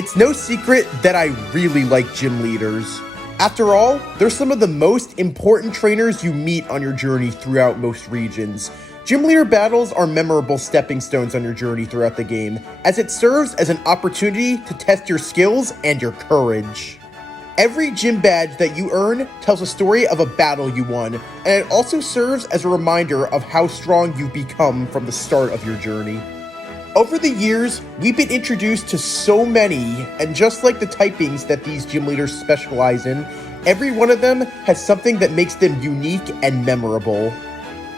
It's no secret that I really like gym leaders. After all, they're some of the most important trainers you meet on your journey throughout most regions. Gym leader battles are memorable stepping stones on your journey throughout the game, as it serves as an opportunity to test your skills and your courage. Every gym badge that you earn tells a story of a battle you won, and it also serves as a reminder of how strong you've become from the start of your journey. Over the years, we've been introduced to so many, and just like the typings that these gym leaders specialize in, every one of them has something that makes them unique and memorable.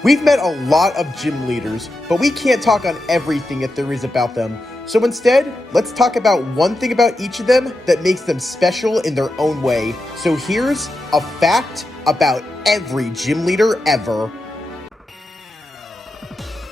We've met a lot of gym leaders, but we can't talk on everything that there is about them. So instead, let's talk about one thing about each of them that makes them special in their own way. So here's a fact about every gym leader ever.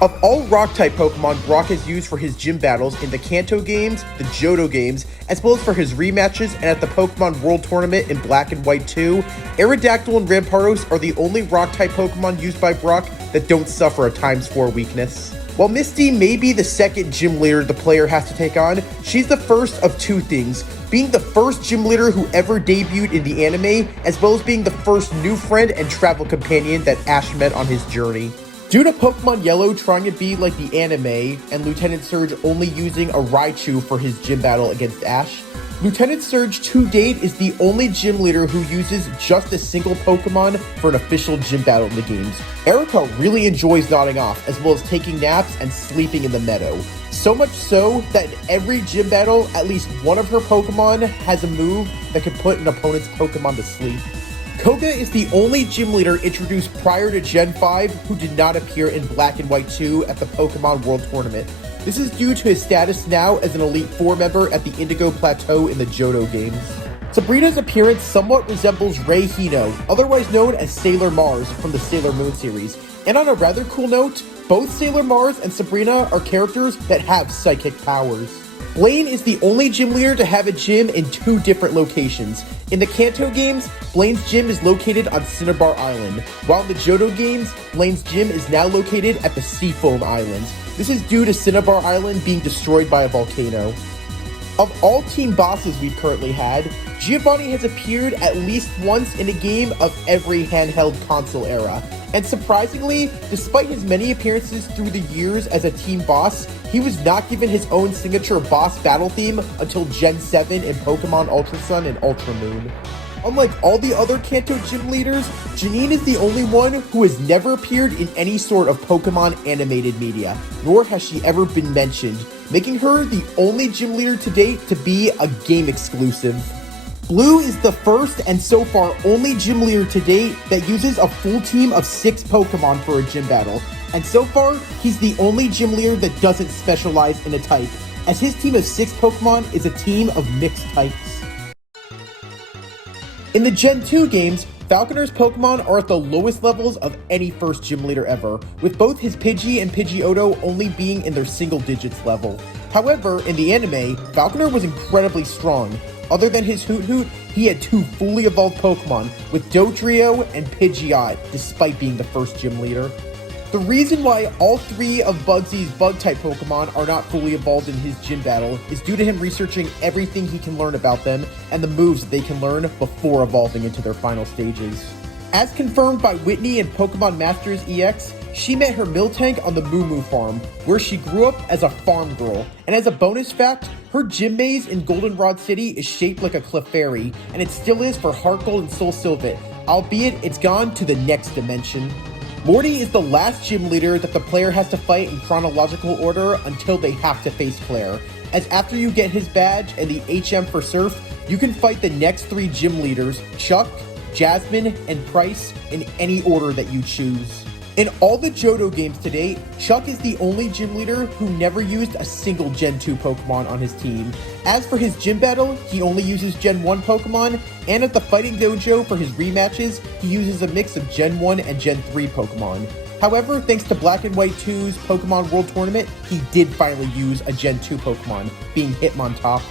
Of all Rock-type Pokemon Brock has used for his gym battles in the Kanto games, the Johto games, as well as for his rematches and at the Pokemon World Tournament in Black and White 2, Aerodactyl and Rampardos are the only Rock-type Pokemon used by Brock that don't suffer a ×4 weakness. While Misty may be the second gym leader the player has to take on, she's the first of two things, being the first gym leader who ever debuted in the anime, as well as being the first new friend and travel companion that Ash met on his journey. Due to Pokemon Yellow trying to be like the anime, and Lieutenant Surge only using a Raichu for his gym battle against Ash, Lieutenant Surge to date is the only gym leader who uses just a single Pokemon for an official gym battle in the games. Erica really enjoys nodding off, as well as taking naps and sleeping in the meadow. So much so that in every gym battle, at least one of her Pokemon has a move that can put an opponent's Pokemon to sleep. Koga is the only gym leader introduced prior to Gen 5 who did not appear in Black and White 2 at the Pokemon World Tournament. This is due to his status now as an Elite Four member at the Indigo Plateau in the Johto games. Sabrina's appearance somewhat resembles Rei Hino, otherwise known as Sailor Mars from the Sailor Moon series. And on a rather cool note, both Sailor Mars and Sabrina are characters that have psychic powers. Blaine is the only gym leader to have a gym in two different locations. In the Kanto games, Blaine's gym is located on Cinnabar Island, while in the Johto games, Blaine's gym is now located at the Seafoam Islands. This is due to Cinnabar Island being destroyed by a volcano. Of all team bosses we've currently had, Giovanni has appeared at least once in a game of every handheld console era. And surprisingly, despite his many appearances through the years as a team boss, he was not given his own signature boss battle theme until Gen 7 in Pokemon Ultra Sun and Ultra Moon. Unlike all the other Kanto Gym Leaders, Janine is the only one who has never appeared in any sort of Pokemon animated media, nor has she ever been mentioned, making her the only gym leader to date to be a game exclusive. Blue is the first and so far only gym leader to date that uses a full team of 6 Pokemon for a gym battle, and so far, he's the only gym leader that doesn't specialize in a type, as his team of 6 Pokemon is a team of mixed types. In the Gen 2 games, Falconer's Pokemon are at the lowest levels of any first gym leader ever, with both his Pidgey and Pidgeotto only being in their single digits level. However, in the anime, Falconer was incredibly strong. Other than his Hoot, he had 2 fully evolved Pokemon, with Dodrio and Pidgeot, despite being the first gym leader. The reason why all 3 of Bugsy's Bug-type Pokemon are not fully evolved in his gym battle is due to him researching everything he can learn about them and the moves that they can learn before evolving into their final stages. As confirmed by Whitney in Pokemon Masters EX, she met her Miltank on the Moo Moo farm, where she grew up as a farm girl. And as a bonus fact, her gym maze in Goldenrod City is shaped like a Clefairy, and it still is for Heart Gold and Soul Sylvet, albeit it's gone to the next dimension. Morty is the last gym leader that the player has to fight in chronological order until they have to face Claire, as after you get his badge and the HM for Surf, you can fight the next 3 gym leaders, Chuck, Jasmine, and Price, in any order that you choose. In all the Johto games to date, Chuck is the only gym leader who never used a single Gen 2 Pokemon on his team. As for his gym battle, he only uses Gen 1 Pokemon, and at the Fighting Dojo for his rematches, he uses a mix of Gen 1 and Gen 3 Pokemon. However, thanks to Black and White 2's Pokemon World Tournament, he did finally use a Gen 2 Pokemon, being Hitmontop.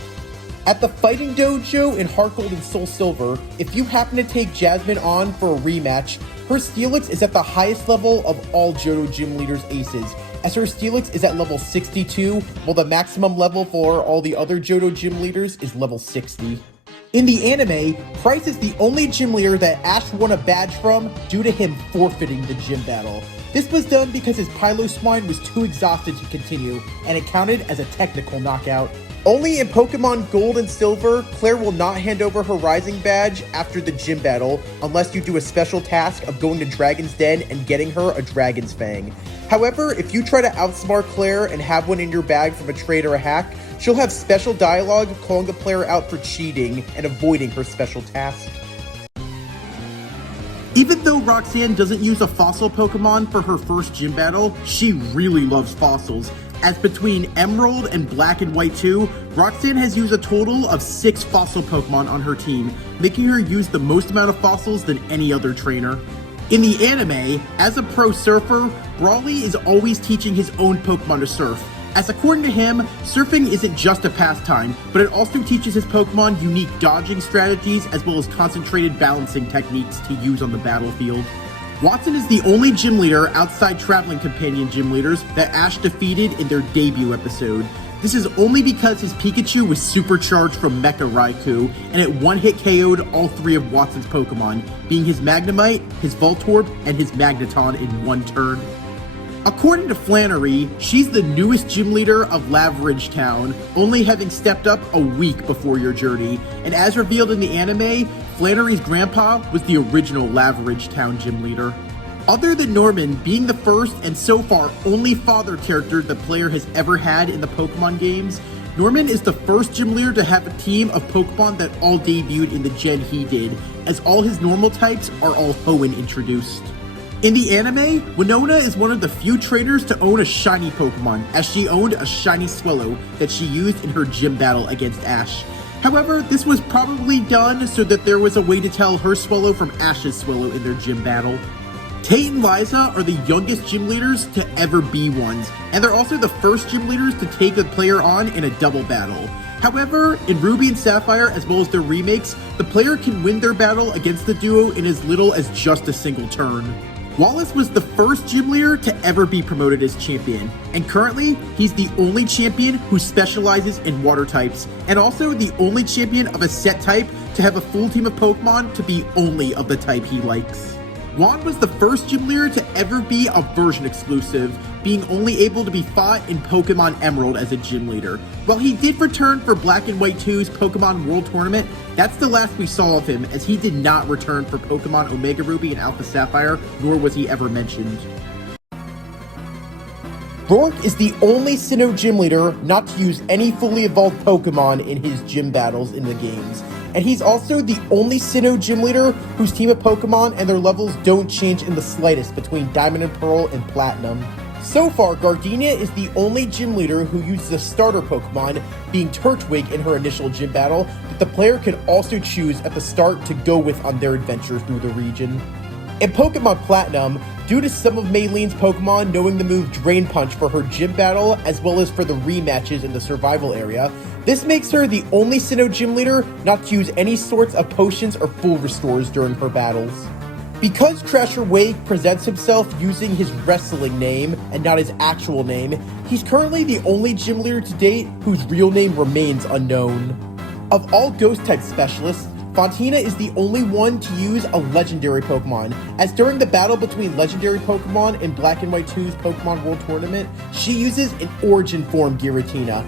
At the Fighting Dojo in Heart Gold and Soul Silver, if you happen to take Jasmine on for a rematch, her Steelix is at the highest level of all Johto Gym Leaders aces, as her Steelix is at level 62, while the maximum level for all the other Johto Gym Leaders is level 60. In the anime, Price is the only gym leader that Ash won a badge from due to him forfeiting the gym battle. This was done because his Piloswine was too exhausted to continue, and it counted as a technical knockout. Only in Pokemon Gold and Silver, Claire will not hand over her Rising badge after the gym battle unless you do a special task of going to Dragon's Den and getting her a Dragon's Fang. However, if you try to outsmart Claire and have one in your bag from a trade or a hack, she'll have special dialogue calling the player out for cheating and avoiding her special task. Even though Roxanne doesn't use a fossil Pokemon for her first gym battle, she really loves fossils, as between Emerald and Black and White 2, Roxanne has used a total of 6 fossil Pokemon on her team, making her use the most amount of fossils than any other trainer. In the anime, as a pro surfer, Brawly is always teaching his own Pokemon to surf, as according to him, surfing isn't just a pastime, but it also teaches his Pokemon unique dodging strategies as well as concentrated balancing techniques to use on the battlefield. Watson is the only gym leader outside Traveling Companion Gym Leaders that Ash defeated in their debut episode. This is only because his Pikachu was supercharged from Mecha Raikou, and it one-hit KO'd all 3 of Watson's Pokemon, being his Magnemite, his Voltorb, and his Magneton in one turn. According to Flannery, she's the newest gym leader of Laveridge Town, only having stepped up a week before your journey, and as revealed in the anime, Flannery's grandpa was the original Laveridge Town gym leader. Other than Norman being the first and so far only father character the player has ever had in the Pokemon games, Norman is the first gym leader to have a team of Pokemon that all debuted in the gen he did, as all his normal types are all Hoenn introduced. In the anime, Winona is one of the few trainers to own a shiny Pokemon, as she owned a shiny Swellow that she used in her gym battle against Ash. However, this was probably done so that there was a way to tell her Swellow from Ash's Swellow in their gym battle. Tate and Liza are the youngest gym leaders to ever be ones, and they're also the first gym leaders to take a player on in a double battle. However, in Ruby and Sapphire, as well as their remakes, the player can win their battle against the duo in as little as just a single turn. Wallace was the first gym leader to ever be promoted as champion, and currently, he's the only champion who specializes in water types, and also the only champion of a set type to have a full team of Pokemon to be only of the type he likes. Juan was the first gym leader to ever be a version exclusive, being only able to be fought in Pokemon Emerald as a gym leader. While he did return for Black and White 2's Pokemon World Tournament, that's the last we saw of him, as he did not return for Pokemon Omega Ruby and Alpha Sapphire, nor was he ever mentioned. Rourke is the only Sinnoh Gym Leader not to use any fully evolved Pokemon in his gym battles in the games. And he's also the only Sinnoh Gym Leader whose team of Pokemon and their levels don't change in the slightest between Diamond and Pearl and Platinum. So far, Gardenia is the only gym leader who uses a starter Pokemon, being Turtwig in her initial gym battle, that the player can also choose at the start to go with on their adventure through the region. In Pokemon Platinum, due to some of Maylene's Pokemon knowing the move Drain Punch for her gym battle as well as for the rematches in the survival area, this makes her the only Sinnoh Gym Leader not to use any sorts of potions or full restores during her battles. Because Trasher Wake presents himself using his wrestling name and not his actual name, he's currently the only gym leader to date whose real name remains unknown. Of all Ghost-type specialists, Fontina is the only one to use a legendary Pokemon, as during the battle between legendary Pokemon in Black and White 2's Pokemon World Tournament, she uses an Origin form Giratina.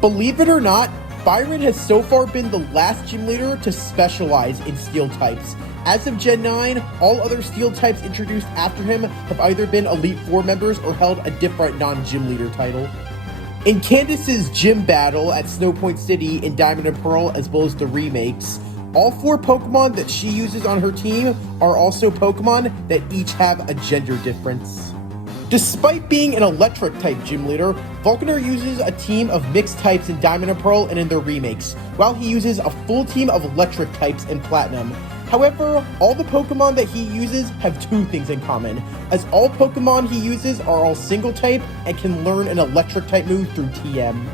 Believe it or not, Byron has so far been the last gym leader to specialize in Steel types. As of Gen 9, all other Steel types introduced after him have either been Elite Four members or held a different non-gym leader title. In Candace's gym battle at Snowpoint City in Diamond and Pearl, as well as the remakes, all 4 Pokemon that she uses on her team are also Pokemon that each have a gender difference. Despite being an electric-type gym leader, Volkner uses a team of mixed types in Diamond and Pearl and in their remakes, while he uses a full team of electric types in Platinum. However, all the Pokemon that he uses have 2 things in common, as all Pokemon he uses are all single-type and can learn an electric-type move through TM.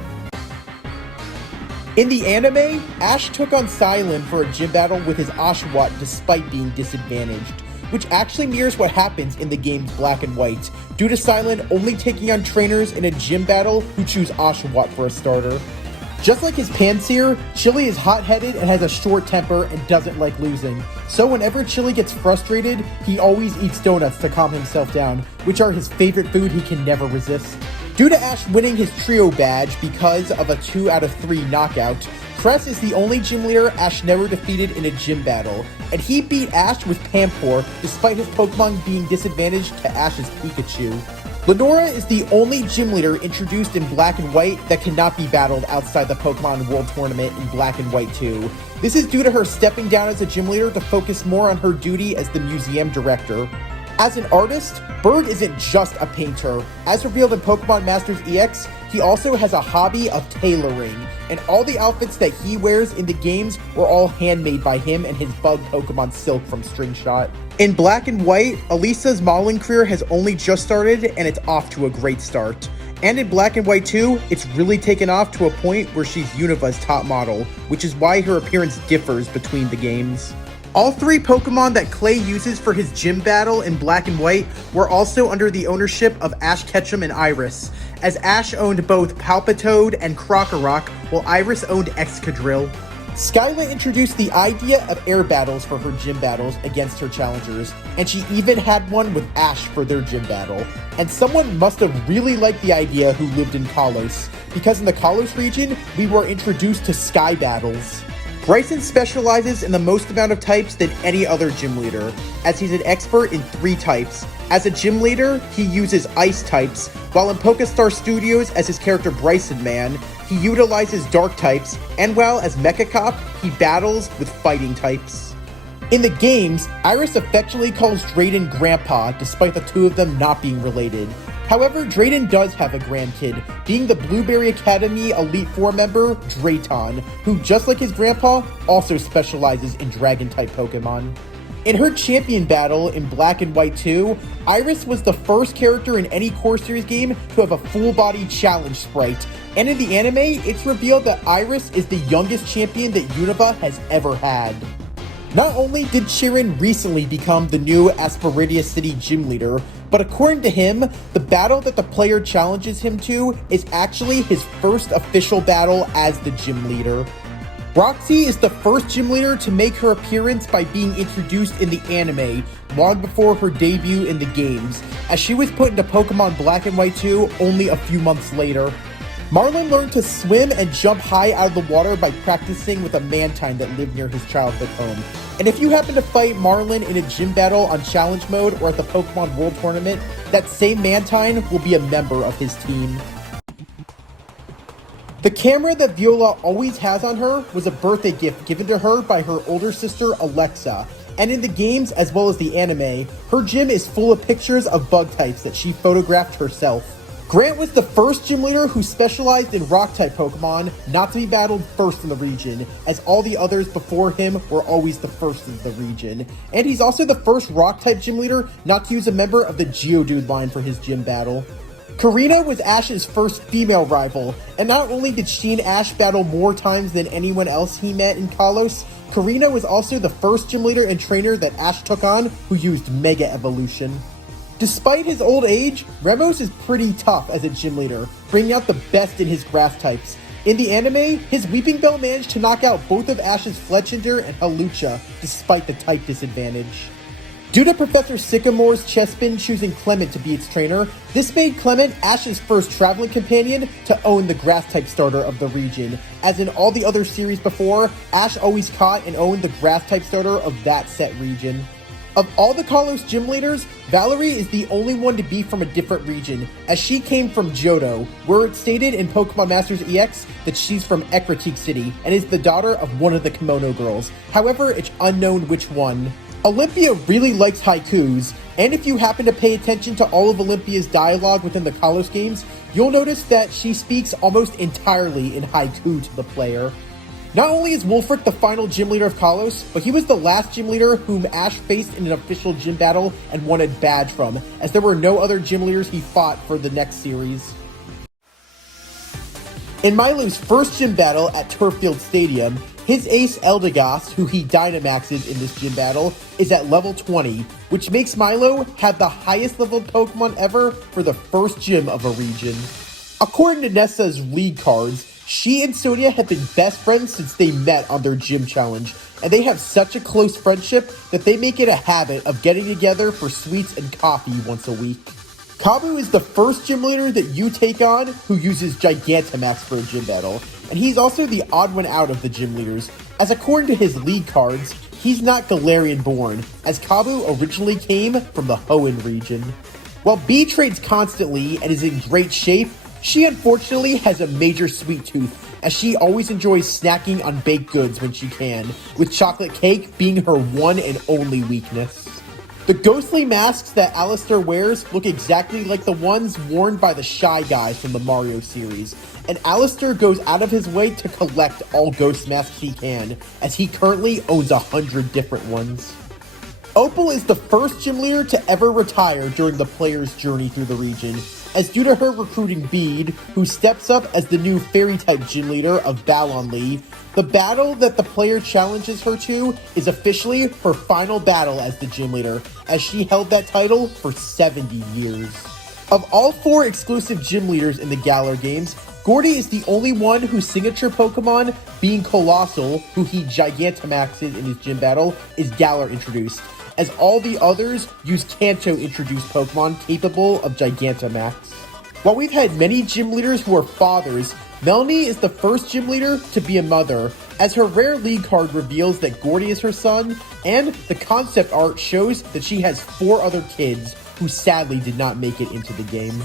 In the anime, Ash took on Silent for a gym battle with his Oshawott despite being disadvantaged. which actually mirrors what happens in the games Black and White, due to Silent only taking on trainers in a gym battle who choose Oshawott for a starter. Just like his Panseer, Chili is hot-headed and has a short temper and doesn't like losing. So whenever Chili gets frustrated, he always eats donuts to calm himself down, which are his favorite food he can never resist. Due to Ash winning his trio badge because of a 2 out of 3 knockout, Cress is the only gym leader Ash never defeated in a gym battle, and he beat Ash with Pampor despite his Pokemon being disadvantaged to Ash's Pikachu. Lenora is the only gym leader introduced in Black and White that cannot be battled outside the Pokemon World Tournament in Black and White 2. This is due to her stepping down as a gym leader to focus more on her duty as the museum director. As an artist, Bird isn't just a painter. As revealed in Pokemon Masters EX, he also has a hobby of tailoring, and all the outfits that he wears in the games were all handmade by him and his bug Pokemon Silk from String Shot. In Black and White, Elisa's modeling career has only just started, and it's off to a great start. And in Black and White 2, it's really taken off to a point where she's Unova's top model, which is why her appearance differs between the games. All 3 Pokemon that Clay uses for his gym battle in Black and White were also under the ownership of Ash Ketchum and Iris, as Ash owned both Palpitoad and Krokorok, while Iris owned Excadrill. Skyla introduced the idea of air battles for her gym battles against her challengers, and she even had one with Ash for their gym battle. And someone must have really liked the idea who lived in Kalos, because in the Kalos region, we were introduced to sky battles. Bryson specializes in the most amount of types than any other gym leader, as he's an expert in 3 types. As a gym leader, he uses ice types, while in Pokestar Studios as his character Bryson Man, he utilizes dark types, and while as Mecha Cop, he battles with fighting types. In the games, Iris affectionately calls Drayden Grandpa, despite the 2 of them not being related. However, Drayden does have a grandkid, being the Blueberry Academy Elite Four member, Drayton, who, just like his grandpa, also specializes in Dragon-type Pokemon. In her champion battle in Black and White 2, Iris was the first character in any Core Series game to have a full-body challenge sprite, and in the anime, it's revealed that Iris is the youngest champion that Unova has ever had. Not only did Chirin recently become the new Asperidia City gym leader, but according to him, the battle that the player challenges him to is actually his first official battle as the gym leader. Roxy is the first gym leader to make her appearance by being introduced in the anime, long before her debut in the games, as she was put into Pokemon Black and White 2 only a few months later. Marlin learned to swim and jump high out of the water by practicing with a Mantine that lived near his childhood home. And if you happen to fight Marlin in a gym battle on Challenge Mode or at the Pokemon World Tournament, that same Mantine will be a member of his team. The camera that Viola always has on her was a birthday gift given to her by her older sister Alexa. And in the games as well as the anime, her gym is full of pictures of bug types that she photographed herself. Grant was the first gym leader who specialized in rock-type Pokemon not to be battled first in the region, as all the others before him were always the first in the region. And he's also the first rock-type gym leader not to use a member of the Geodude line for his gym battle. Karina was Ash's first female rival, and not only did she and Ash battle more times than anyone else he met in Kalos, Karina was also the first gym leader and trainer that Ash took on who used Mega Evolution. Despite his old age, Remos is pretty tough as a gym leader, bringing out the best in his grass types. In the anime, his Weeping Bell managed to knock out both of Ash's Fletchinder and Hawlucha, despite the type disadvantage. Due to Professor Sycamore's Chespin choosing Clement to be its trainer, this made Clement Ash's first traveling companion to own the grass-type starter of the region. As in all the other series before, Ash always caught and owned the grass-type starter of that set region. Of all the Kalos gym leaders, Valerie is the only one to be from a different region, as she came from Johto, where it's stated in Pokemon Masters EX that she's from Ecruteak City and is the daughter of one of the Kimono Girls. However, it's unknown which one. Olympia really likes haikus, and if you happen to pay attention to all of Olympia's dialogue within the Kalos games, you'll notice that she speaks almost entirely in haiku to the player. Not only is Wulfric the final gym leader of Kalos, but he was the last gym leader whom Ash faced in an official gym battle and won a badge from, as there were no other gym leaders he fought for the next series. In Milo's first gym battle at Turffield Stadium, his ace Eldegoss, who he Dynamaxes in this gym battle, is at level 20, which makes Milo have the highest level Pokemon ever for the first gym of a region. According to Nessa's league cards, she and Sonia have been best friends since they met on their gym challenge, and they have such a close friendship that they make it a habit of getting together for sweets and coffee once a week. Kabu is the first gym leader that you take on who uses Gigantamax for a gym battle, and he's also the odd one out of the gym leaders, as according to his league cards, he's not Galarian born, as Kabu originally came from the Hoenn region. While B trades constantly and is in great shape, she unfortunately has a major sweet tooth, as she always enjoys snacking on baked goods when she can, with chocolate cake being her one and only weakness. The ghostly masks that Alistair wears look exactly like the ones worn by the Shy Guys from the Mario series, and Alistair goes out of his way to collect all ghost masks he can, as he currently owns 100 different ones. Opal is the first gym leader to ever retire during the player's journey through the region, as due to her recruiting Bede, who steps up as the new Fairy-type gym leader of Ballonlee, the battle that the player challenges her to is officially her final battle as the gym leader, as she held that title for 70 years. Of all 4 exclusive gym leaders in the Galar games, Gordy is the only one whose signature Pokemon, being Colossal, who he Gigantamaxes in his gym battle, is Galar introduced, as all the others use Kanto introduced Pokemon capable of Gigantamax. While we've had many gym leaders who are fathers, Melanie is the first gym leader to be a mother, as her rare league card reveals that Gordy is her son, and the concept art shows that she has 4 other kids who sadly did not make it into the game.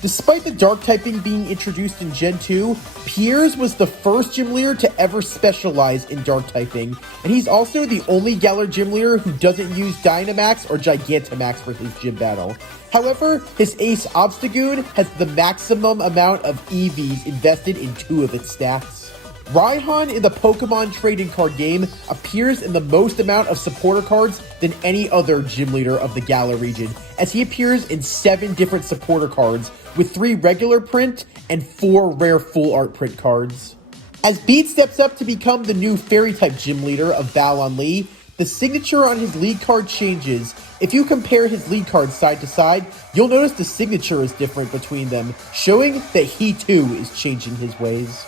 Despite the dark typing being introduced in Gen 2, Piers was the first gym leader to ever specialize in dark typing, and he's also the only Galar gym leader who doesn't use Dynamax or Gigantamax for his gym battle. However, his ace Obstagoon has the maximum amount of EVs invested in 2 of its stats. Raihan in the Pokemon trading card game appears in the most amount of supporter cards than any other gym leader of the Galar region, as he appears in 7 different supporter cards, with 3 regular print and 4 rare full art print cards. As Bede steps up to become the new Fairy-type gym leader of Ballonlee, the signature on his league card changes. If you compare his league cards side to side, you'll notice the signature is different between them, showing that he too is changing his ways.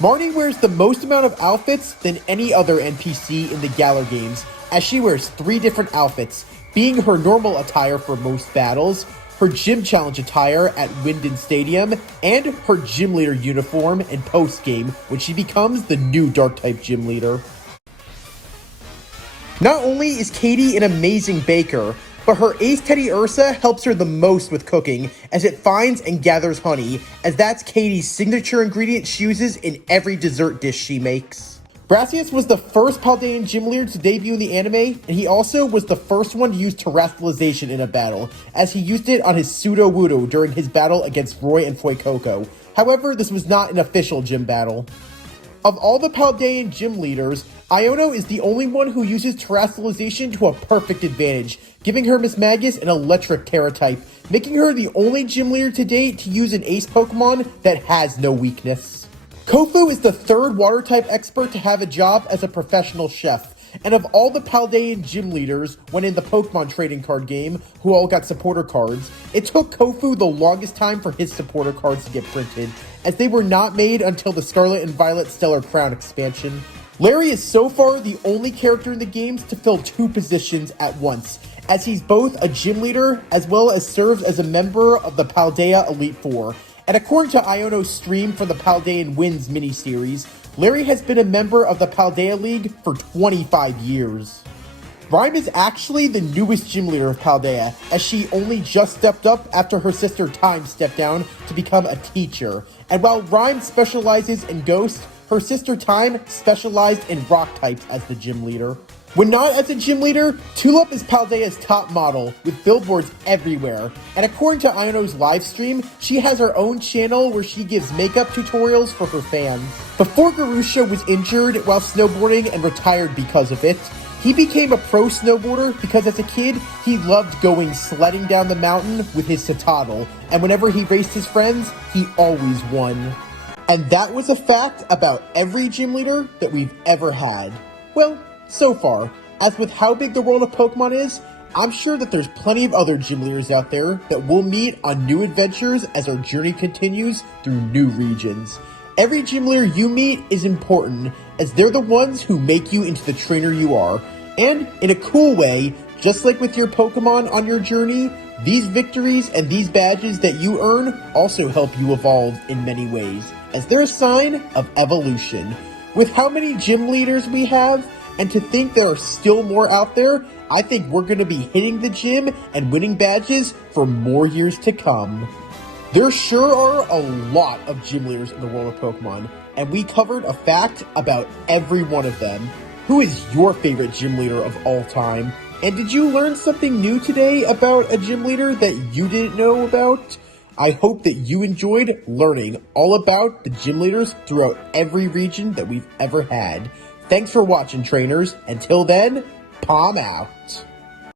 Marnie wears the most amount of outfits than any other NPC in the Galar games, as she wears 3 different outfits, being her normal attire for most battles, her gym challenge attire at Winden Stadium, and her gym leader uniform in post-game when she becomes the new Dark-type gym leader. Not only is Katie an amazing baker, but her ace Teddy Ursa helps her the most with cooking, as it finds and gathers honey, as that's Katie's signature ingredient she uses in every dessert dish she makes. Brassius was the first Paldean gym leader to debut in the anime, and he also was the first one to use terrestrialization in a battle, as he used it on his Sudowoodo during his battle against Roy and Fuecoco. However, this was not an official gym battle. Of all the Paldean gym leaders, Iono is the only one who uses terrestrialization to a perfect advantage, giving her Miss Magus an electric Terra type, making her the only gym leader to date to use an ace Pokemon that has no weakness. Kofu is the 3rd water type expert to have a job as a professional chef, and of all the Paldean gym leaders when in the Pokemon trading card game, who all got supporter cards, it took Kofu the longest time for his supporter cards to get printed, as they were not made until the Scarlet and Violet Stellar Crown expansion. Larry is so far the only character in the games to fill 2 positions at once, as he's both a gym leader as well as serves as a member of the Paldea Elite Four. And according to Iono's stream for the Paldean Wins miniseries, Larry has been a member of the Paldea League for 25 years. Rhyme is actually the newest gym leader of Paldea, as she only just stepped up after her sister Time stepped down to become a teacher. And while Rhyme specializes in Ghost, her sister Time specialized in rock types as the gym leader. When not as a gym leader, Tulip is Paldea's top model, with billboards everywhere. And according to Iono's livestream, she has her own channel where she gives makeup tutorials for her fans. Before Garusha was injured while snowboarding and retired because of it, he became a pro snowboarder because as a kid, he loved going sledding down the mountain with his Citadel, and whenever he raced his friends, he always won. And that was a fact about every gym leader that we've ever had. Well, so far. As with how big the world of Pokemon is, I'm sure that there's plenty of other gym leaders out there that we'll meet on new adventures as our journey continues through new regions. Every gym leader you meet is important, as they're the ones who make you into the trainer you are. And in a cool way, just like with your Pokemon on your journey, these victories and these badges that you earn also help you evolve in many ways, as they're a sign of evolution. With how many gym leaders we have, and to think there are still more out there, I think we're going to be hitting the gym and winning badges for more years to come. There sure are a lot of gym leaders in the world of Pokemon, and we covered a fact about every one of them. Who is your favorite gym leader of all time? And did you learn something new today about a gym leader that you didn't know about? I hope that you enjoyed learning all about the gym leaders throughout every region that we've ever had. Thanks for watching, trainers. Until then, Palm out.